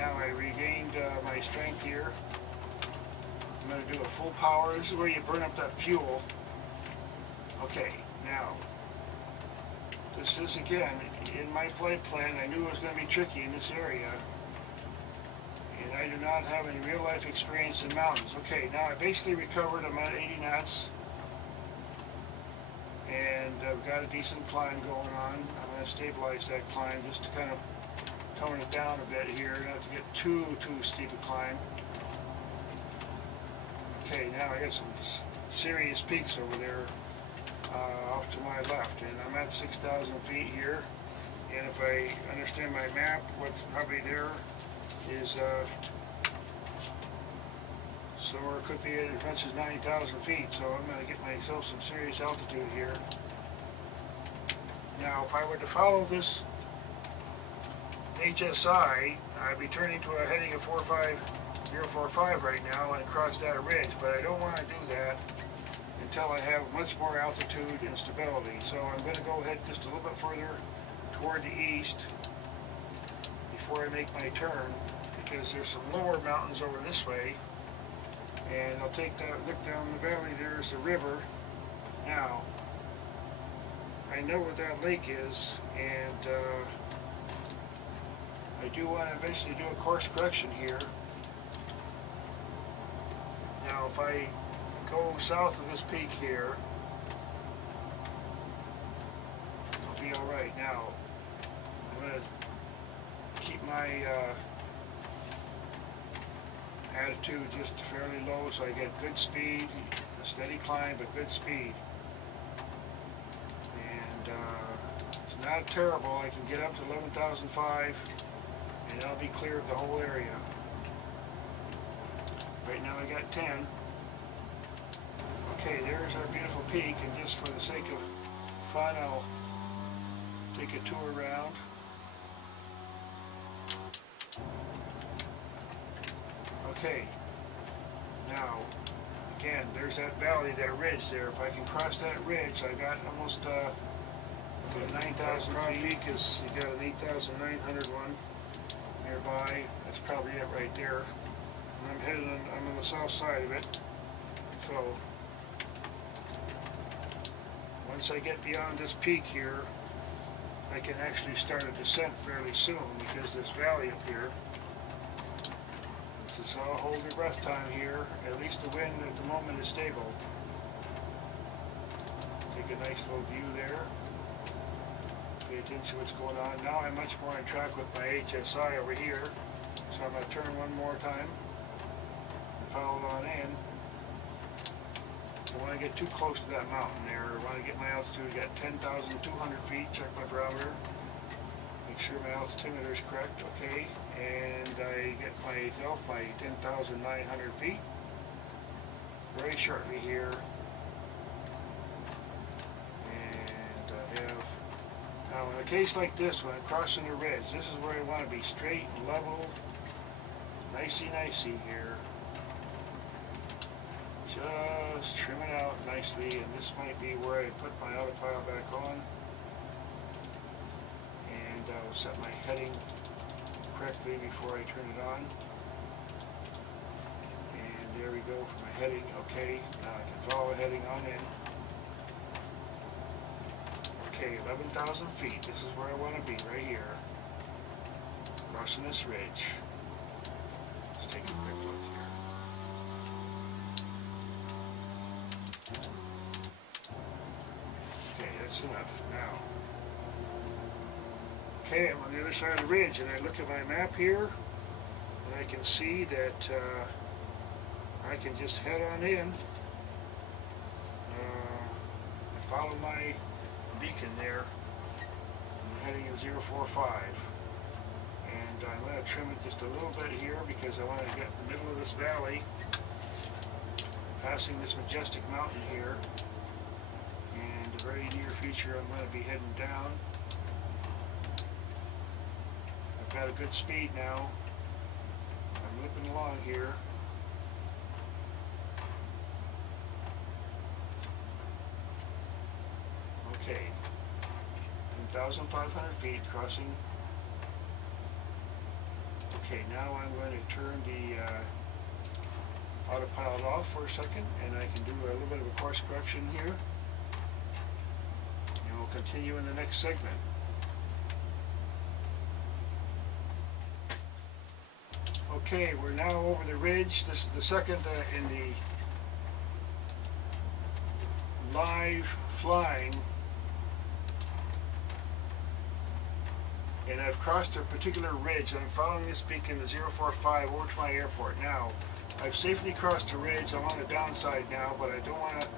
now I regained my strength here. I'm going to do a full power. This is where you burn up that fuel. Okay, now, this is again, in my flight plan, I knew it was going to be tricky in this area. And I do not have any real life experience in mountains. Okay, now I basically recovered. I'm at 80 knots. And I've got a decent climb going on. I'm going to stabilize that climb just to kind of tone it down a bit here. Not to get too steep a climb. Okay, now I got some serious peaks over there off to my left, and I'm at 6,000 feet here. And if I understand my map, what's probably there is somewhere it could be as much as 90,000 feet. So I'm going to get myself some serious altitude here. Now, if I were to follow this HSI, I'd be turning to a heading of 45045 right now and cross that ridge, but I don't want to do that until I have much more altitude and stability. So I'm going to go ahead just a little bit further toward the east before I make my turn, because there's some lower mountains over this way, and I'll take that look down the valley. There's the river. Now, I know what that lake is, and I do want to eventually do a course correction here. Now, if I go south of this peak here, I'll be alright. Now, I'm going to keep my attitude just fairly low so I get good speed, a steady climb, but good speed. And it's not terrible. I can get up to 11,005 and I'll be clear of the whole area. Right now I got 10. Okay, there's our beautiful peak, and just for the sake of fun, I'll take a tour around. Okay, now, again, there's that valley, that ridge there. If I can cross that ridge, I got almost 9,000 feet, because you got an 8,900 one nearby. That's probably it right there. And I'm on the south side of it. So, once I get beyond this peak here, I can actually start a descent fairly soon, because this valley up here, this is all hold your breath time here. At least the wind at the moment is stable. Take a nice little view there. Pay attention to what's going on. Now I'm much more on track with my HSI over here. So I'm going to turn one more time and follow it on in. Don't want to get too close to that mountain there. I want to get my altitude. I got 10,200 feet. Check my barometer. Make sure my altimeter is correct. Okay. And I get myself my 10,900 feet very shortly here. And I have, now in a case like this, when I'm crossing the ridge, this is where I want to be straight and level, nicey here. Just trim it out nicely, and this might be where I put my autopilot back on. And I'll set my heading correctly before I turn it on. And there we go for my heading. Okay, now I can follow the heading on in. Okay, 11,000 feet. This is where I want to be, right here. Crossing this ridge. Let's take a quick look here. Okay, that's enough. Now, okay, I'm on the other side of the ridge, and I look at my map here, and I can see that I can just head on in. I follow my beacon there. I'm heading at 045, and I'm going to trim it just a little bit here because I want to get in the middle of this valley, passing this majestic mountain here. And the very near future, I'm going to be heading down. I've got a good speed now. I'm lipping along here. Okay, 10,500 feet crossing. Okay, now I'm going to turn the autopilot off for a second, and I can do a little bit of a course correction here, and we'll continue in the next segment. Okay, we're now over the ridge. This is the second in the live flying, and I've crossed a particular ridge. I'm following this beacon, the 045, over to my airport. Now, I've safely crossed the ridge. I'm on the downside now, but I don't want to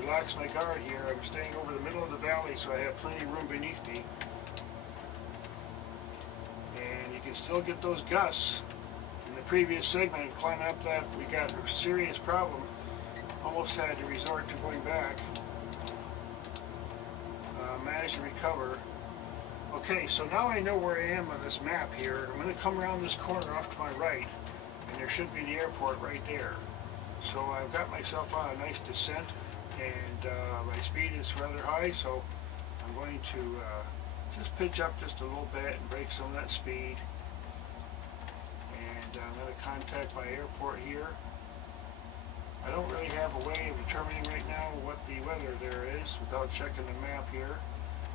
relax my guard here. I'm staying over the middle of the valley, so I have plenty of room beneath me. And you can still get those gusts. In the previous segment, climbing up that, we got a serious problem. Almost had to resort to going back. Managed to recover. Okay, so now I know where I am on this map here. I'm going to come around this corner off to my right, and there should be the airport right there. So I've got myself on a nice descent, and my speed is rather high, so I'm going to just pitch up just a little bit and break some of that speed. And I'm going to contact my airport here. I don't really have a way of determining right now what the weather there is without checking the map here.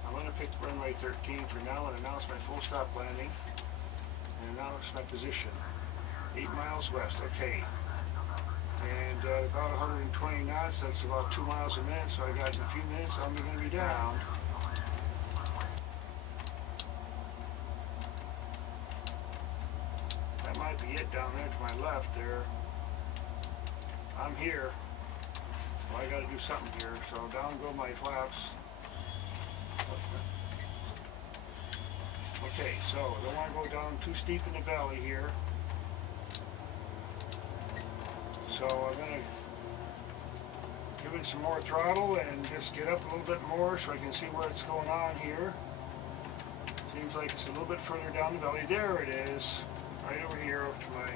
I'm going to pick runway 13 for now and announce my full stop landing and announce my position. 8 miles west, okay. And about 120 knots, that's about 2 miles a minute, so I got in a few minutes, I'm going to be down. That might be it down there to my left there. I'm here, so I got to do something here. So down go my flaps. Okay, so I don't want to go down too steep in the valley here. So I'm going to give it some more throttle and just get up a little bit more so I can see what's going on here. Seems like it's a little bit further down the valley. There it is, right over here up to my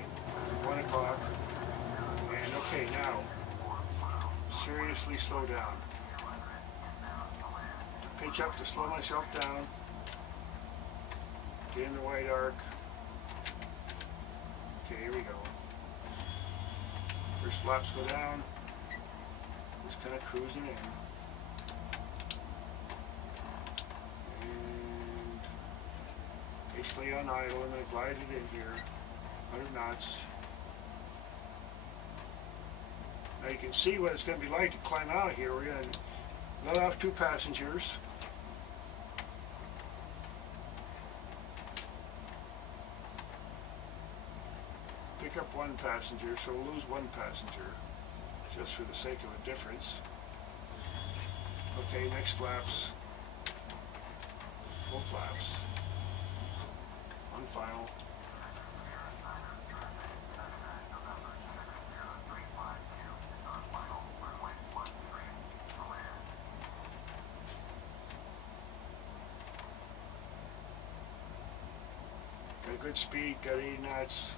1 o'clock. And okay, now, seriously slow down. Pitch up to slow myself down. Get in the white arc. Okay, here we go. First flaps go down. Just kind of cruising in. And basically on idle, I'm going to glide it in here. 100 knots. Now you can see what it's going to be like to climb out of here. We're going to let off 2 passengers. Pick up 1 passenger, so we'll lose 1 passenger just for the sake of a difference. Okay, next flaps. Full flaps. 1 final. Got a good speed, got 80 knots.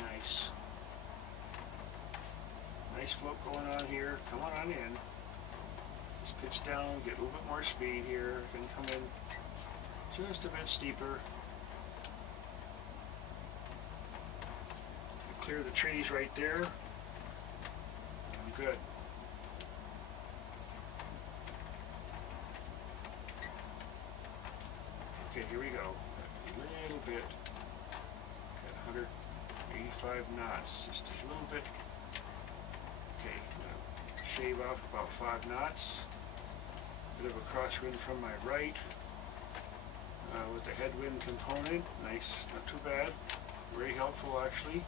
Nice. Nice float going on here. Come on in. Just pitch down, get a little bit more speed here. Can come in just a bit steeper. Clear the trees right there. I'm good. Okay, here we go. A little bit. Got 185 knots, just a little bit. Okay, I'm gonna shave off about 5 knots. Bit of a crosswind from my right with the headwind component. Nice, not too bad. Very helpful actually.